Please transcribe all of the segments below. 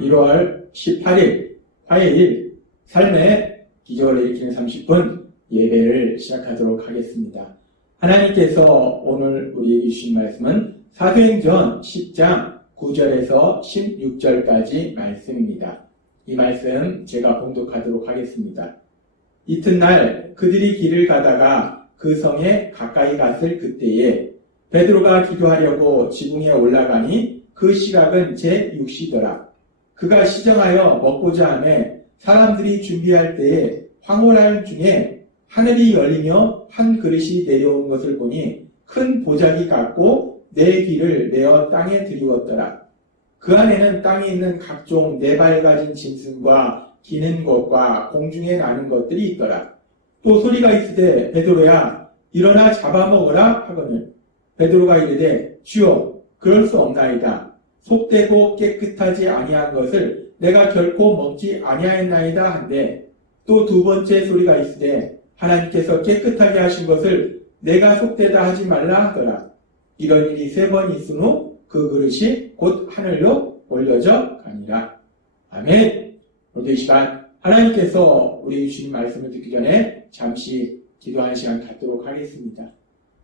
1월 18일 화요일 삶의 기적을 일으키는 30분 예배를 시작하도록 하겠습니다. 하나님께서 오늘 우리에게 주신 말씀은 사도행전 10장 9절에서 16절까지 말씀입니다. 이 말씀 제가 봉독하도록 하겠습니다. 이튿날 그들이 길을 가다가 그 성에 가까이 갔을 그때에 베드로가 기도하려고 지붕에 올라가니 그 시각은 제6시더라. 그가 시정하여 먹고자 하매 사람들이 준비할 때에 황홀한 중에 하늘이 열리며 한 그릇이 내려온 것을 보니 큰 보자기 같고 네 귀를 내어 땅에 들이웠더라. 그 안에는 땅에 있는 각종 네 발 가진 짐승과 기는 것과 공중에 나는 것들이 있더라. 또 소리가 있으되 베드로야 일어나 잡아먹으라 하거늘 베드로가 이르되 주여 그럴 수 없나이다. 속되고 깨끗하지 아니한 것을 내가 결코 먹지 아니하였나이다 한데 또 두 번째 소리가 있으되 하나님께서 깨끗하게 하신 것을 내가 속되다 하지 말라 하더라. 이런 일이 3번 있은 후 그 그릇이 곧 하늘로 올려져 가니라. 아멘. 오늘 이 시간 하나님께서 우리 주신 말씀을 듣기 전에 잠시 기도하는 시간 갖도록 하겠습니다.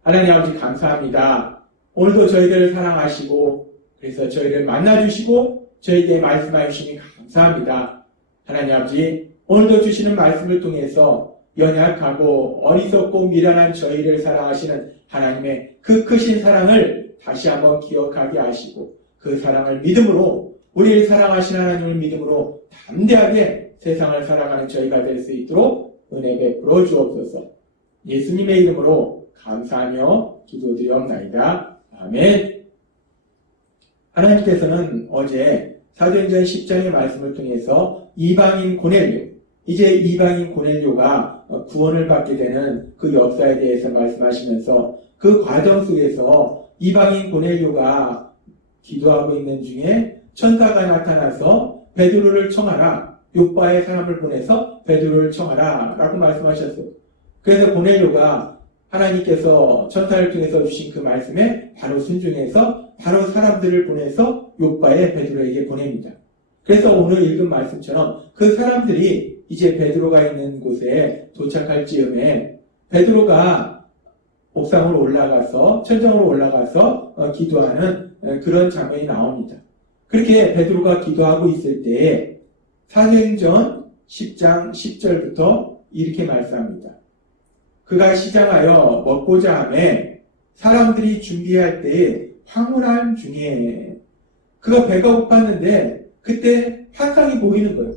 하나님 아버지 감사합니다. 오늘도 저희들을 사랑하시고 그래서 저희를 만나주시고 저희에게 말씀해 주시니 감사합니다. 하나님 아버지 오늘도 주시는 말씀을 통해서 연약하고 어리석고 미련한 저희를 사랑하시는 하나님의 그 크신 사랑을 다시 한번 기억하게 하시고 그 사랑을 믿음으로 우리를 사랑하시는 하나님을 믿음으로 담대하게 세상을 살아가는 저희가 될 수 있도록 은혜 베풀어 주옵소서. 예수님의 이름으로 감사하며 기도드리옵나이다. 아멘. 하나님께서는 어제 사도행전 10장의 말씀을 통해서 이방인 고넬료, 이제 이방인 고넬료가 구원을 받게 되는 그 역사에 대해서 말씀하시면서 그 과정 속에서 이방인 고넬료가 기도하고 있는 중에 천사가 나타나서 베드로를 청하라, 요바의 사람을 보내서 베드로를 청하라 라고 말씀하셨어요. 그래서 고넬료가 하나님께서 천사를 통해서 주신 그 말씀에 바로 순종해서 바로 사람들을 보내서 요바의 베드로에게 보냅니다. 그래서 오늘 읽은 말씀처럼 그 사람들이 이제 베드로가 있는 곳에 도착할 즈음에 베드로가 옥상으로 올라가서 천정으로 올라가서 기도하는 그런 장면이 나옵니다. 그렇게 베드로가 기도하고 있을 때에 사도행전 10장 10절부터 이렇게 말씀합니다. 그가 시장하여 먹고자 하매 사람들이 준비할 때에 황홀한 중에 그가 배가 고팠는데 그때 환상이 보이는 거예요.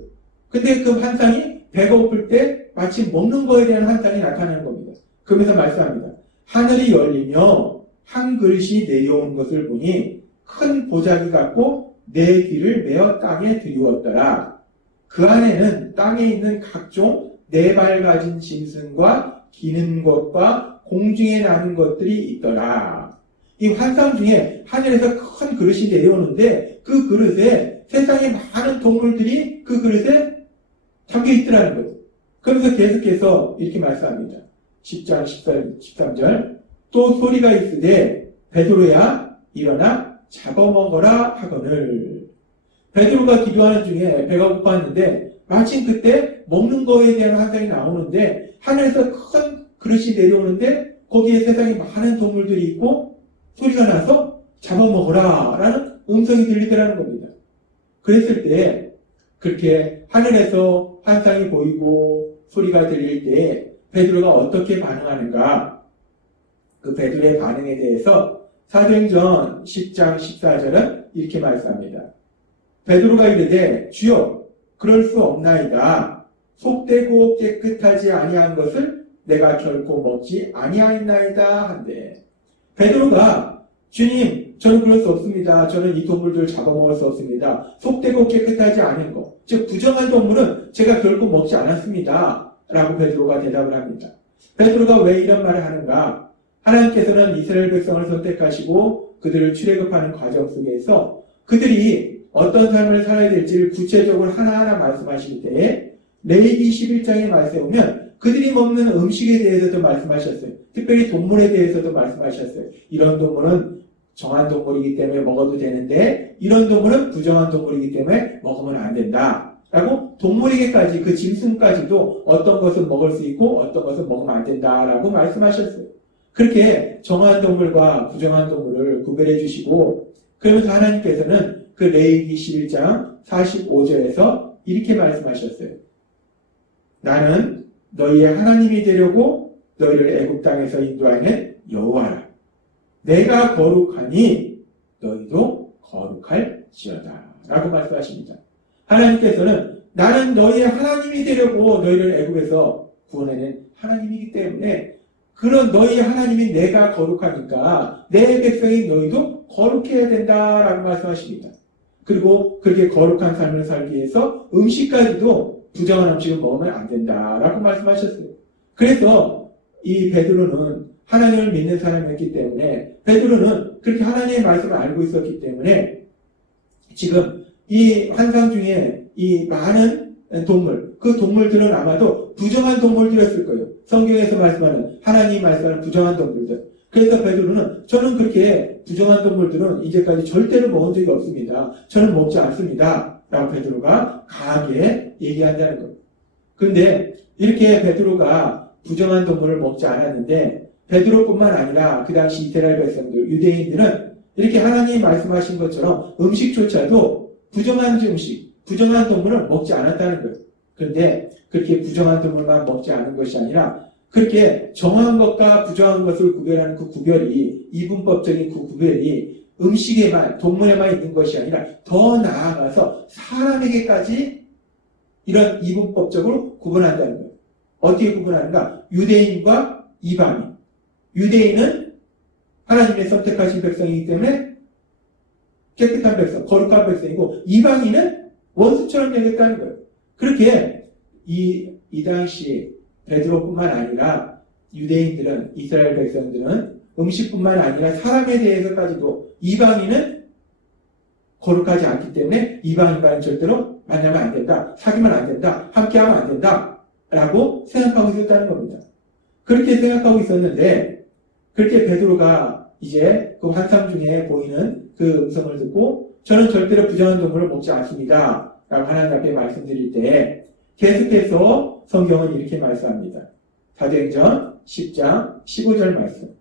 근데 그 환상이 배가 고플 때 마치 먹는 거에 대한 환상이 나타나는 겁니다. 그러면서 말씀합니다. 하늘이 열리며 한 그릇이 내려온 것을 보니 큰 보자기 같고 네 귀를 메어 땅에 들이웠더라. 그 안에는 땅에 있는 각종 네 발 가진 짐승과 기는 것과 공중에 나는 것들이 있더라. 이 환상 중에 하늘에서 큰 그릇이 내려오는데 그 그릇에 세상에 많은 동물들이 그 그릇에 담겨 있더라는 거예요. 그러면서 계속해서 이렇게 말씀합니다. 10장 13절 또 소리가 있으되 베드로야 일어나 잡아먹어라 하거늘 베드로가 기도하는 중에 배가 고팠는데 마침 그때 먹는 거에 대한 환상이 나오는데 하늘에서 큰 그릇이 내려오는데 거기에 세상에 많은 동물들이 있고 소리가 나서 잡아먹어라 라는 음성이 들리더라는 겁니다. 그랬을 때 그렇게 하늘에서 환상이 보이고 소리가 들릴 때 베드로가 어떻게 반응하는가? 그 베드로의 반응에 대해서 사도행전 10장 14절은 이렇게 말씀합니다. 베드로가 이르되 주여 그럴 수 없나이다. 속되고 깨끗하지 아니한 것을 내가 결코 먹지 아니하였나이다 한데 베드로가 주님 저는 그럴 수 없습니다. 저는 이 동물들을 잡아먹을 수 없습니다. 속되고 깨끗하지 않은 것, 즉 부정한 동물은 제가 결코 먹지 않았습니다. 라고 베드로가 대답을 합니다. 베드로가 왜 이런 말을 하는가? 하나님께서는 이스라엘 백성을 선택하시고 그들을 출애굽하는 과정 속에서 그들이 어떤 삶을 살아야 될지를 구체적으로 하나하나 말씀하실 때에 레위기 11장의 말씀에 보면 그들이 먹는 음식에 대해서도 말씀하셨어요. 특별히 동물에 대해서도 말씀하셨어요. 이런 동물은 정한 동물이기 때문에 먹어도 되는데 이런 동물은 부정한 동물이기 때문에 먹으면 안 된다. 라고 동물에게까지 그 짐승까지도 어떤 것은 먹을 수 있고 어떤 것은 먹으면 안 된다라고 말씀하셨어요. 그렇게 정한 동물과 부정한 동물을 구별해 주시고 그러면서 하나님께서는 그 레위기 11장 45절에서 이렇게 말씀하셨어요. 나는 너희의 하나님이 되려고 너희를 애굽 땅에서 인도하는 여호와라. 내가 거룩하니 너희도 거룩할지어다. 라고 말씀하십니다. 하나님께서는 나는 너희의 하나님이 되려고 너희를 애굽에서 구원해낸 하나님이기 때문에 그런 너희의 하나님인 내가 거룩하니까 내 백성인 너희도 거룩해야 된다라고 말씀하십니다. 그리고 그렇게 거룩한 삶을 살기 위해서 음식까지도 부정한 음식을 먹으면 안 된다라고 말씀하셨어요. 그래서 이 베드로는 하나님을 믿는 사람이었기 때문에 베드로는 그렇게 하나님의 말씀을 알고 있었기 때문에 지금 이 환상 중에 이 많은 동물, 그 동물들은 아마도 부정한 동물들이었을 거예요. 성경에서 말씀하는 하나님이 말씀하는 부정한 동물들. 그래서 베드로는 저는 그렇게 부정한 동물들은 이제까지 절대로 먹은 적이 없습니다. 저는 먹지 않습니다. 라고 베드로가 강하게 얘기한다는 거예요. 그런데 이렇게 베드로가 부정한 동물을 먹지 않았는데 베드로뿐만 아니라 그 당시 이스라엘 백성들, 유대인들은 이렇게 하나님이 말씀하신 것처럼 음식조차도 부정한 음식, 부정한 동물을 먹지 않았다는 거예요. 그런데 그렇게 부정한 동물만 먹지 않은 것이 아니라 그렇게 정한 것과 부정한 것을 구별하는 그 구별이, 이분법적인 그 구별이 음식에만, 동물에만 있는 것이 아니라 더 나아가서 사람에게까지 이런 이분법적으로 구분한다는 거예요. 어떻게 구분하는가? 유대인과 이방인. 유대인은 하나님의 선택하신 백성이기 때문에 깨끗한 백성, 거룩한 백성이고 이방인은 원수처럼 여겼다는 거예요. 그렇게 이 당시 베드로뿐만 아니라 유대인들은, 이스라엘 백성들은 음식뿐만 아니라 사람에 대해서까지도 이방인은 거룩하지 않기 때문에 이방인과는 절대로 만나면 안 된다, 사귀면 안 된다, 함께하면 안 된다 라고 생각하고 있었다는 겁니다. 그렇게 생각하고 있었는데 그렇게 베드로가 이제 그 환상 중에 보이는 그 음성을 듣고 저는 절대로 부정한 동물을 먹지 않습니다 라고 하나님 앞에 말씀드릴 때 계속해서 성경은 이렇게 말씀합니다. 사도행전 10장 15절 말씀.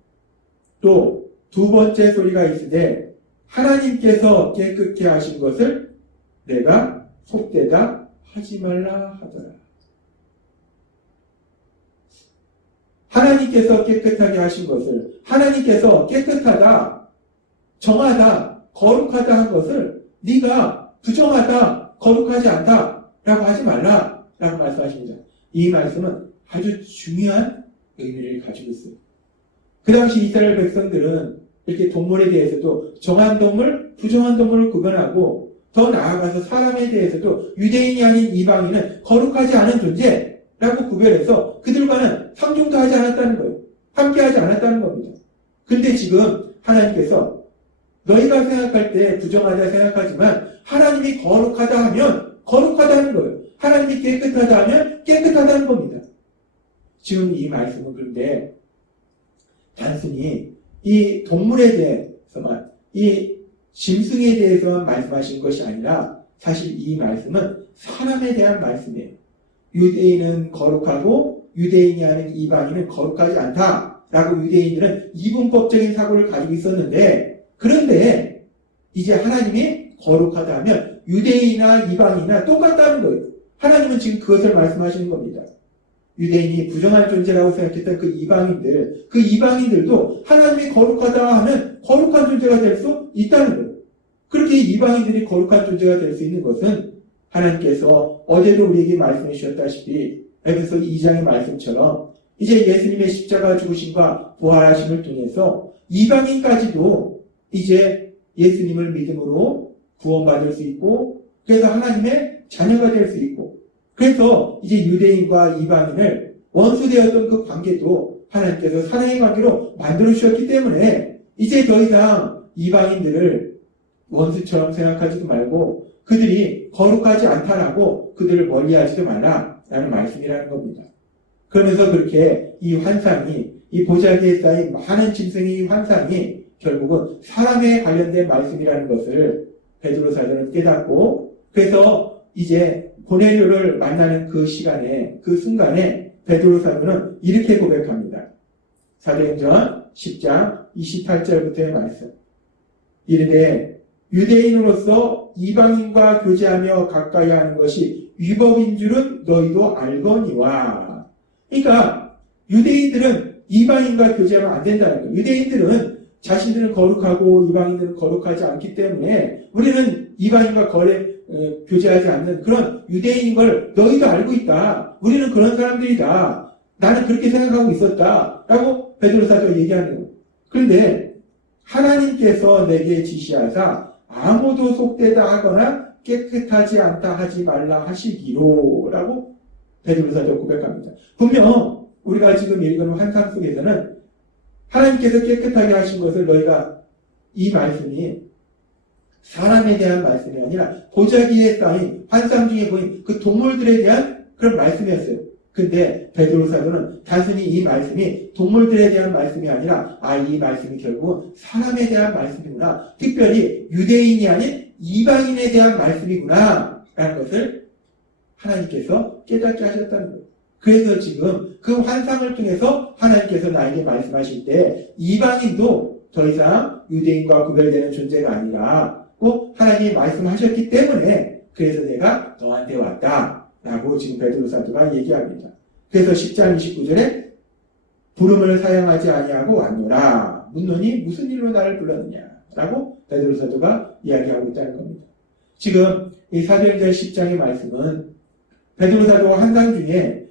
또 두 번째 소리가 있으되 하나님께서 깨끗게 하신 것을 내가 속되다 하지 말라 하더라. 하나님께서 깨끗하게 하신 것을, 하나님께서 깨끗하다, 정하다, 거룩하다 한 것을 네가 부정하다, 거룩하지 않다 라고 하지 말라 라고 말씀하십니다. 이 말씀은 아주 중요한 의미를 가지고 있어요. 그 당시 이스라엘 백성들은 이렇게 동물에 대해서도 정한 동물, 부정한 동물을 구분하고 더 나아가서 사람에 대해서도 유대인이 아닌 이방인은 거룩하지 않은 존재라고 구별해서 그들과는 상종도 하지 않았다는 거예요. 함께하지 않았다는 겁니다. 근데 지금 하나님께서 너희가 생각할 때 부정하다 생각하지만 하나님이 거룩하다 하면 거룩하다는 거예요. 하나님이 깨끗하다 하면 깨끗하다는 겁니다. 지금 이 말씀은 그런데 단순히 이 동물에 대해서만, 이 짐승에 대해서만 말씀하신 것이 아니라 사실 이 말씀은 사람에 대한 말씀이에요. 유대인은 거룩하고 유대인이 아닌 이방인은 거룩하지 않다라고 유대인들은 이분법적인 사고를 가지고 있었는데 그런데 이제 하나님이 거룩하다 하면 유대인이나 이방인이나 똑같다는 거예요. 하나님은 지금 그것을 말씀하시는 겁니다. 유대인이 부정한 존재라고 생각했던 그 이방인들도 하나님이 거룩하다 하면 거룩한 존재가 될 수 있다는 거예요. 그렇게 이방인들이 거룩한 존재가 될 수 있는 것은 하나님께서 어제도 우리에게 말씀해 주셨다시피 에베소 2장의 말씀처럼 이제 예수님의 십자가 죽으심과 부활하심을 통해서 이방인까지도 이제 예수님을 믿음으로 구원받을 수 있고 그래서 하나님의 자녀가 될 수 있고 그래서 이제 유대인과 이방인을 원수되었던 그 관계도 하나님께서 사랑의 관계로 만들어 주셨기 때문에 이제 더 이상 이방인들을 원수처럼 생각하지도 말고 그들이 거룩하지 않다라고 그들을 멀리하지도 말라라는 말씀이라는 겁니다. 그러면서 그렇게 이 환상이 이 보자기에 쌓인 많은 짐승의 환상이 결국은 사람에 관련된 말씀이라는 것을 베드로 사도는 깨닫고, 그래서 이제 고넬료를 만나는 그 시간에, 그 순간에 베드로 사도는 이렇게 고백합니다. 사도행전 10장 28절부터의 말씀. 이르되 유대인으로서 이방인과 교제하며 가까이 하는 것이 위법인 줄은 너희도 알거니와. 그러니까 유대인들은 이방인과 교제하면 안 된다는 거예요. 유대인들은 자신들은 거룩하고 이방인들은 거룩하지 않기 때문에 우리는 이방인과 교제하지 않는 그런 유대인인 걸 너희도 알고 있다. 우리는 그런 사람들이다. 나는 그렇게 생각하고 있었다. 라고 베드로 사도가 얘기하는 거예요. 그런데 하나님께서 내게 지시하사 아무도 속되다 하거나 깨끗하지 않다 하지 말라 하시기로 라고 베드로 사도가 고백합니다. 분명 우리가 지금 읽은 환상 속에서는 하나님께서 깨끗하게 하신 것을 너희가, 이 말씀이 사람에 대한 말씀이 아니라 보자기에 쌓인 환상 중에 보인 그 동물들에 대한 그런 말씀이었어요. 근데 베드로 사도는 단순히 이 말씀이 동물들에 대한 말씀이 아니라 이 말씀이 결국 사람에 대한 말씀이구나. 특별히 유대인이 아닌 이방인에 대한 말씀이구나 라는 것을 하나님께서 깨닫게 하셨다는 거예요. 그래서 지금 그 환상을 통해서 하나님께서 나에게 말씀하실 때 이방인도 더 이상 유대인과 구별되는 존재가 아니라 꼭 하나님이 말씀하셨기 때문에 그래서 내가 너한테 왔다 라고 지금 베드로 사도가 얘기합니다. 그래서 10장 29절에 부름을 사양하지 아니하고 왔노라. 묻노니 무슨 일로 나를 불렀느냐 라고 베드로 사도가 이야기하고 있다는 겁니다. 지금 이 사도행전 10장의 말씀은 베드로 사도가 환상 중에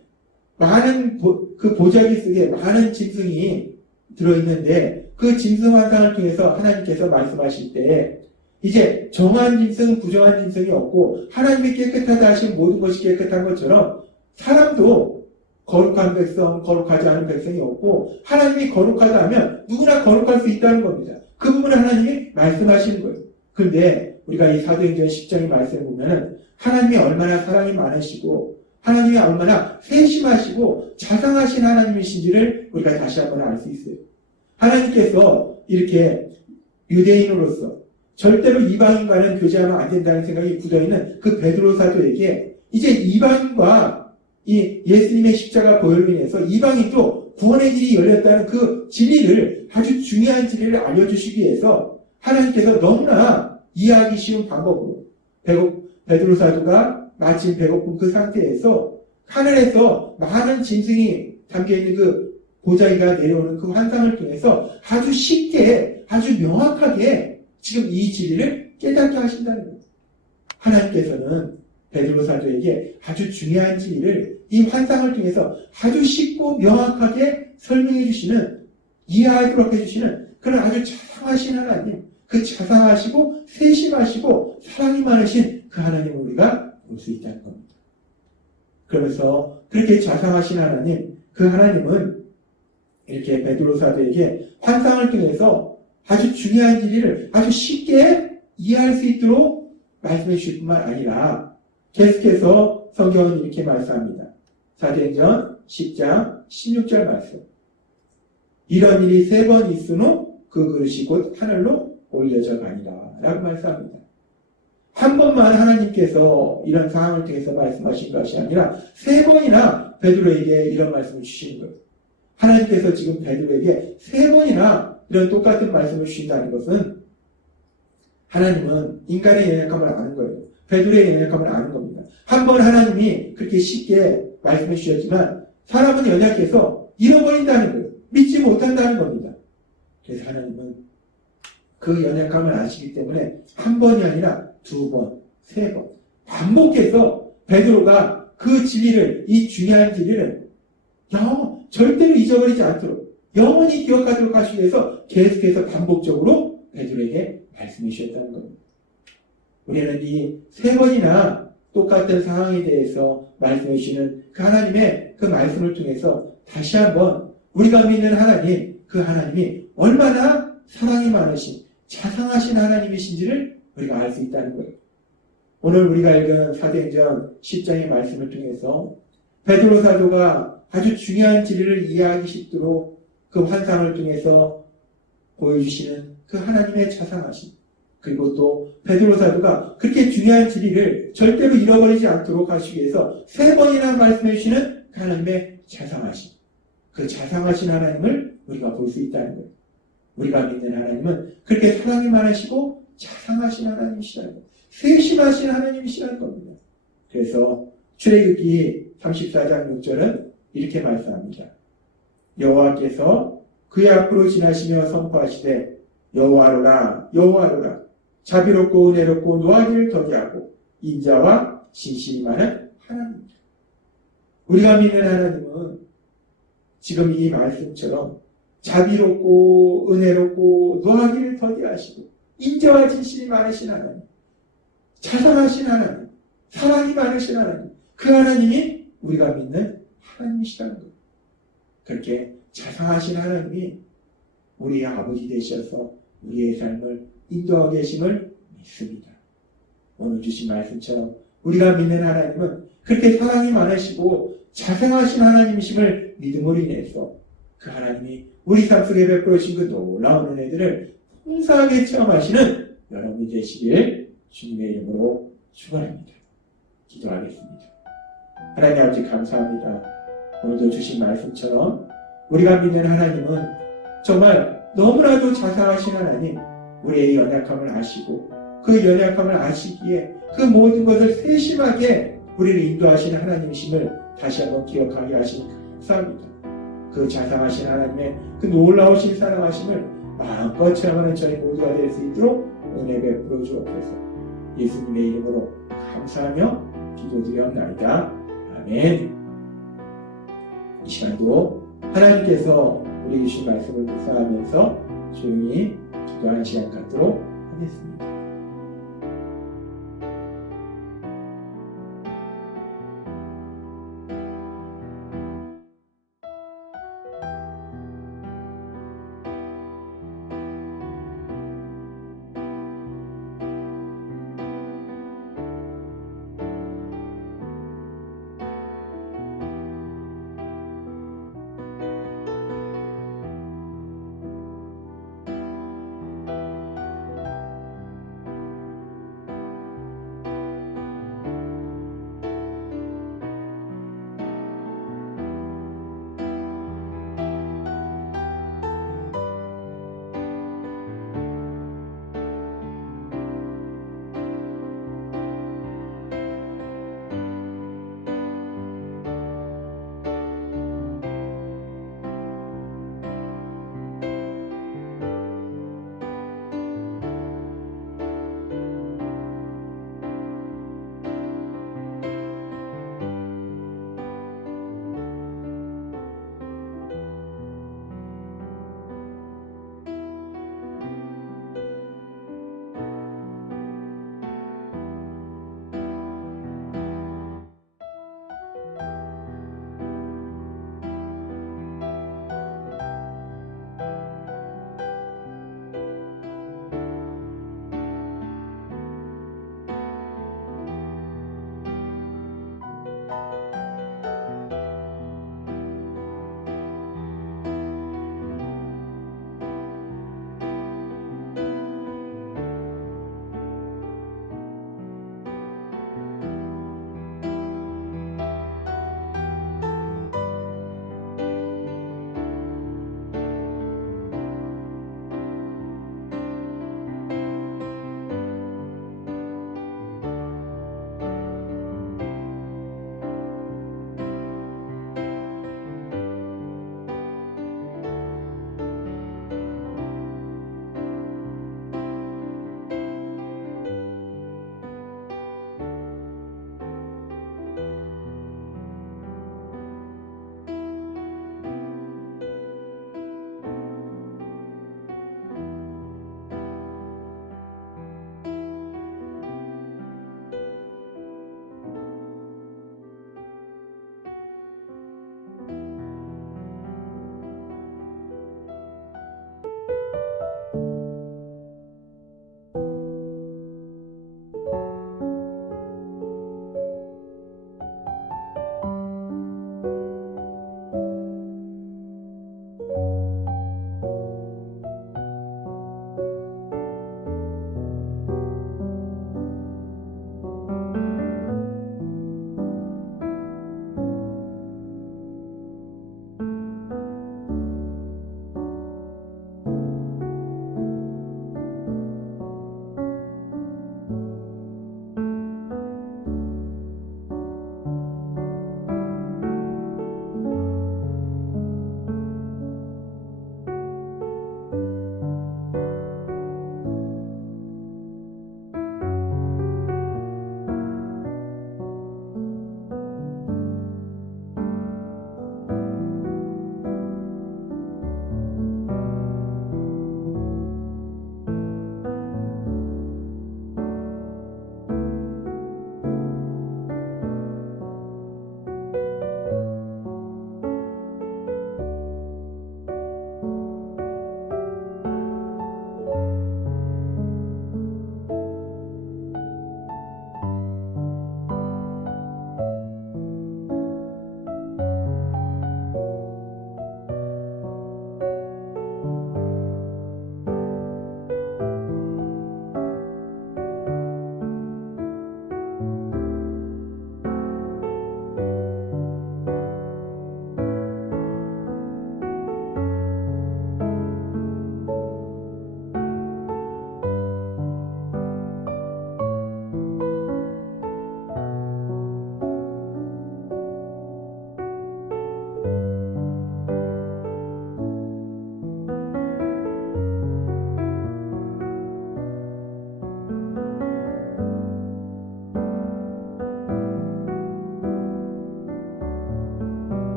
많은 그 보자기 속에 많은 짐승이 들어있는데 그 짐승 환상을 통해서 하나님께서 말씀하실 때 이제 정한 짐승, 부정한 짐승이 없고 하나님이 깨끗하다 하신 모든 것이 깨끗한 것처럼 사람도 거룩한 백성, 거룩하지 않은 백성이 없고 하나님이 거룩하다 하면 누구나 거룩할 수 있다는 겁니다. 그 부분을 하나님이 말씀하시는 거예요. 그런데 우리가 이 사도행전 10장의 말씀을 보면은 하나님이 얼마나 사랑이 많으시고 하나님이 얼마나 세심하시고 자상하신 하나님이신지를 우리가 다시 한번 알 수 있어요. 하나님께서 이렇게 유대인으로서 절대로 이방인과는 교제하면 안 된다는 생각이 굳어있는 그 베드로 사도에게 이제 이방인과 이 예수님의 십자가 보혈로 인해서 이방인도 구원의 길이 열렸다는 그 진리를, 아주 중요한 진리를 알려주시기 위해서 하나님께서 너무나 이해하기 쉬운 방법으로 베드로 사도가 마침 배고픈 그 상태에서 하늘에서 많은 짐승이 담겨있는 그 보자기가 내려오는 그 환상을 통해서 아주 쉽게, 아주 명확하게 지금 이 진리를 깨닫게 하신다는 거예요. 하나님께서는 베드로 사도에게 아주 중요한 진리를 이 환상을 통해서 아주 쉽고 명확하게 설명해 주시는, 이해하도록 해주시는 그런 아주 자상하신 하나님, 그 자상하시고 세심하시고 사랑이 많으신 그 하나님을 우리가 볼 수 있다는 겁니다. 그러면서 그렇게 자상하신 하나님, 그 하나님은 이렇게 베드로 사도에게 환상을 통해서 아주 중요한 진리를 아주 쉽게 이해할 수 있도록 말씀해 주실 뿐만 아니라 계속해서 성경은 이렇게 말씀합니다. 사도행전 10장 16절 말씀. 이런 일이 3번 있은 후 그 그릇이 곧 하늘로 올려져 가니라 라고 말씀합니다. 한 번만 하나님께서 이런 상황을 통해서 말씀하신 것이 아니라 3번이나 베드로에게 이런 말씀을 주시는 거예요. 하나님께서 지금 베드로에게 3번이나 이런 똑같은 말씀을 주신다는 것은 하나님은 인간의 연약함을 아는 거예요. 베드로의 연약함을 아는 겁니다. 한 번 하나님이 그렇게 쉽게 말씀해 주셨지만 사람은 연약해서 잃어버린다는 거예요. 믿지 못한다는 겁니다. 그래서 하나님은 그 연약함을 아시기 때문에 한 번이 아니라 2번, 3번 반복해서 베드로가 그 진리를, 이 중요한 진리를 절대로 잊어버리지 않도록 영원히 기억하도록 하시기 위해서 계속해서 반복적으로 베드로에게 말씀해 주셨다는 겁니다. 우리는 이 3번이나 똑같은 상황에 대해서 말씀해 주시는 그 하나님의 그 말씀을 통해서 다시 한번 우리가 믿는 하나님, 그 하나님이 얼마나 사랑이 많으신 자상하신 하나님이신지를 우리가 알 수 있다는 거예요. 오늘 우리가 읽은 사도행전 10장의 말씀을 통해서 베드로 사도가 아주 중요한 진리를 이해하기 쉽도록 그 환상을 통해서 보여주시는 그 하나님의 자상하심, 그리고 또 베드로 사도가 그렇게 중요한 진리를 절대로 잃어버리지 않도록 하시기 위해서 3번이나 말씀해 주시는 하나님의 자상하심, 그 자상하신 하나님을 우리가 볼 수 있다는 거예요. 우리가 믿는 하나님은 그렇게 사랑이 많으시고 자상하신 하나님이시라는 거예요. 세심하신 하나님이시라는 겁니다. 그래서 출애굽기 34장 6절은 이렇게 말씀합니다. 여호와께서 그의 앞으로 지나시며 선포하시되 여호와로라 여호와로라 자비롭고 은혜롭고 노하기를 더디하고 인자와 진실이 많은 하나님입니다. 우리가 믿는 하나님은 지금 이 말씀처럼 자비롭고 은혜롭고 노하기를 더디하시고 인자와 진실이 많으신 하나님, 자상하신 하나님, 사랑이 많으신 하나님, 그 하나님이 우리가 믿는 하나님이시라는 거예요. 그렇게 자상하신 하나님이 우리의 아버지 되셔서 우리의 삶을 인도하고 계심을 믿습니다. 오늘 주신 말씀처럼 우리가 믿는 하나님은 그렇게 사랑이 많으시고 자상하신 하나님이심을 믿음으로 인해서 그 하나님이 우리 삶 속에 베풀어 주신 그 놀라운 은혜들을 풍성하게 체험하시는 여러분이 되시길 주님의 이름으로 축원합니다. 기도하겠습니다. 하나님 아버지 감사합니다. 오늘도 주신 말씀처럼 우리가 믿는 하나님은 정말 너무나도 자상하신 하나님, 우리의 연약함을 아시고 그 연약함을 아시기에 그 모든 것을 세심하게 우리를 인도하시는 하나님이심을 다시 한번 기억하게 하시니 감사합니다. 그 자상하신 하나님의 그 놀라우신 사랑하심을 마음껏 체험하는 저희 모두가 될 수 있도록 은혜 베풀어 주옵소서. 예수님의 이름으로 감사하며 기도드렸나이다. 아멘. 이 시간도 하나님께서 우리 주신 말씀을 묵상하면서 조용히 기도하는 시간 갖도록 하겠습니다.